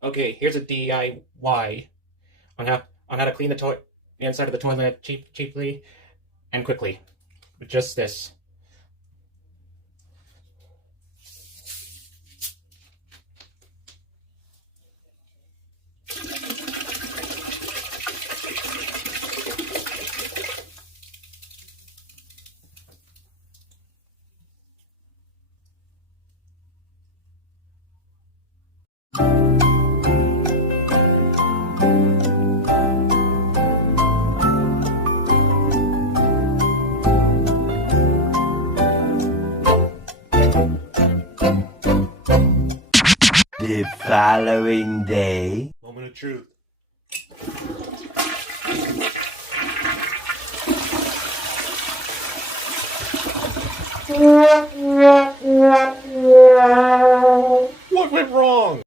Okay, here's a DIY on how to clean the inside of the toilet cheaply and quickly with just this. The following day. Moment of truth. What went wrong?